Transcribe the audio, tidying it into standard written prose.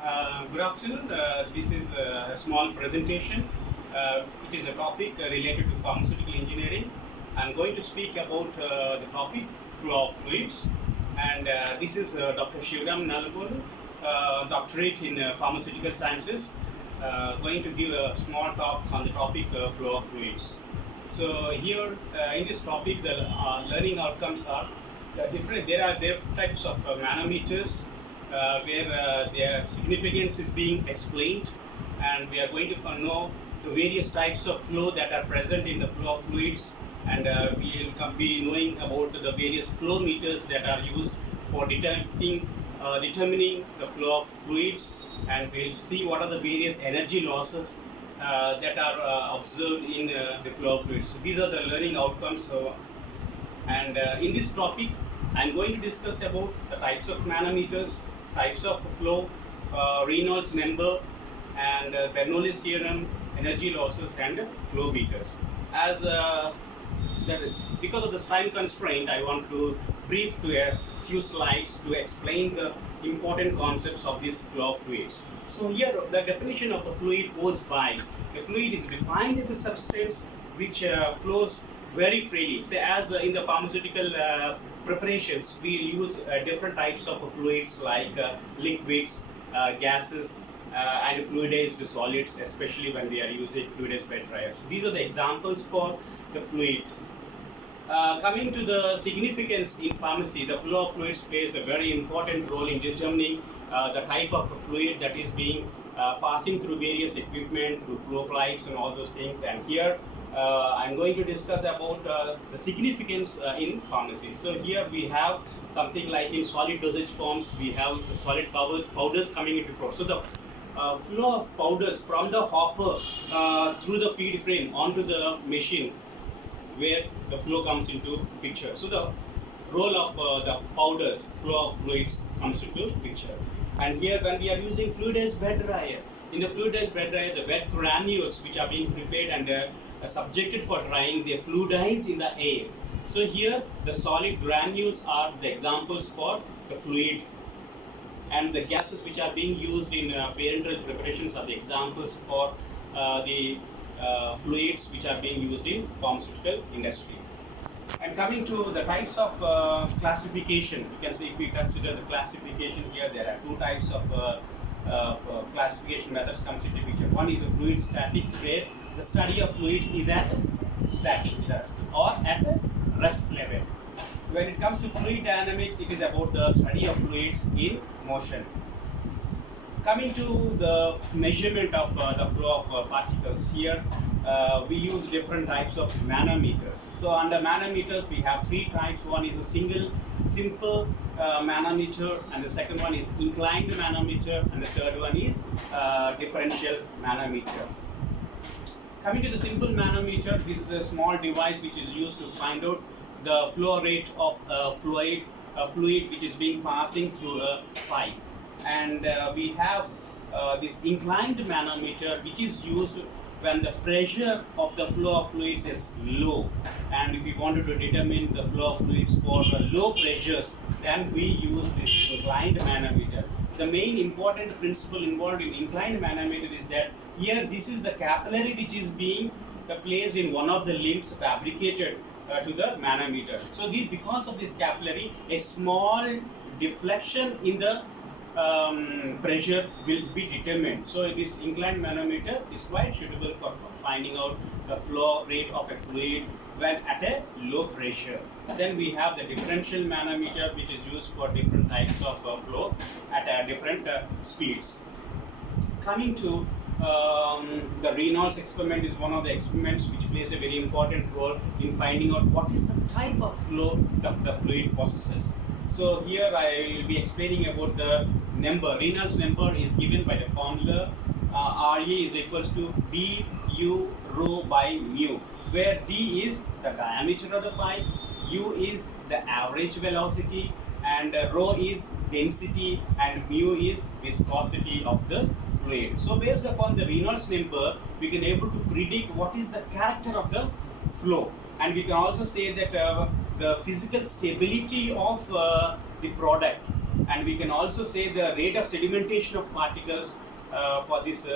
Good afternoon. This is a small presentation, which is a topic related to pharmaceutical engineering. I'm going to speak about the topic flow of fluids, and this is Dr. Sivaram Nallamolu, doctorate in pharmaceutical sciences, going to give a small talk on the topic flow of fluids. So here in this topic, the learning outcomes are different. There are different types of manometers where their significance is being explained, and we are going to know the various types of flow that are present in the flow of fluids, and we will be knowing about the various flow meters that are used for determining the flow of fluids, and we'll see what are the various energy losses that are observed in the flow of fluids. So these are the learning outcomes. And in this topic, I'm going to discuss about the types of manometers, types of flow, Reynolds number, and Bernoulli's theorem, energy losses, and flow meters. As because of this time constraint, I want to brief to a few slides to explain the important concepts of this flow of fluids. So here, the definition of a fluid goes by: a fluid is defined as a substance which flows very freely. So as in the pharmaceutical preparations, we use different types of fluids like liquids, gases, and fluidized solids, especially when we are using fluidized bed dryers. These are the examples for the fluids. Coming to the significance in pharmacy, the flow of fluids plays a very important role in determining the type of fluid that is being passing through various equipment, through flow pipes and all those things. And here I'm going to discuss about the significance in pharmacy. So here we have something like in solid dosage forms, we have the solid powders coming into flow. So the flow of powders from the hopper through the feed frame onto the machine where the flow comes into picture. So the role of the powders, flow of fluids comes into picture. And here when we are using fluidized bed dryer, in the fluidized bed dryer, the wet granules which are being prepared and subjected for drying, they fluidize in the air. So here the solid granules are the examples for the fluid, and the gases which are being used in parenteral preparations are the examples for the fluids which are being used in pharmaceutical industry. And coming to the types of classification, you can see if we consider the classification here, there are two types of classification methods comes into picture. One is a fluid statics, where the study of fluids is at static rest or at a rest level. When it comes to fluid dynamics, it is about the study of fluids in motion. Coming to the measurement of the flow of particles, here we use different types of manometers. So under manometers, we have three types. One is a simple manometer, and the second one is inclined manometer, and the third one is differential manometer. Coming to the simple manometer, this is a small device which is used to find out the flow rate of a fluid which is being passing through a pipe. And we have this inclined manometer which is used when the pressure of the flow of fluids is low, and if we wanted to determine the flow of fluids for low pressures, then we use this inclined manometer. The main important principle involved in inclined manometer is that here this is the capillary which is being placed in one of the limbs fabricated to the manometer. So because of this capillary, a small deflection in the pressure will be determined. So this inclined manometer is quite suitable for finding out the flow rate of a fluid when at a low pressure. Then we have the differential manometer which is used for different types of flow at different speeds. Coming to the Reynolds experiment is one of the experiments which plays a very important role in finding out what is the type of flow that the fluid possesses. So here I will be explaining about the number. Reynolds number is given by the formula RA is equals to du rho by mu, where d is the diameter of the pipe, u is the average velocity, and rho is density, and mu is viscosity of the fluid. So based upon the Reynolds number, we can able to predict what is the character of the flow, and we can also say that the physical stability of the product and we can also say the rate of sedimentation of particles for this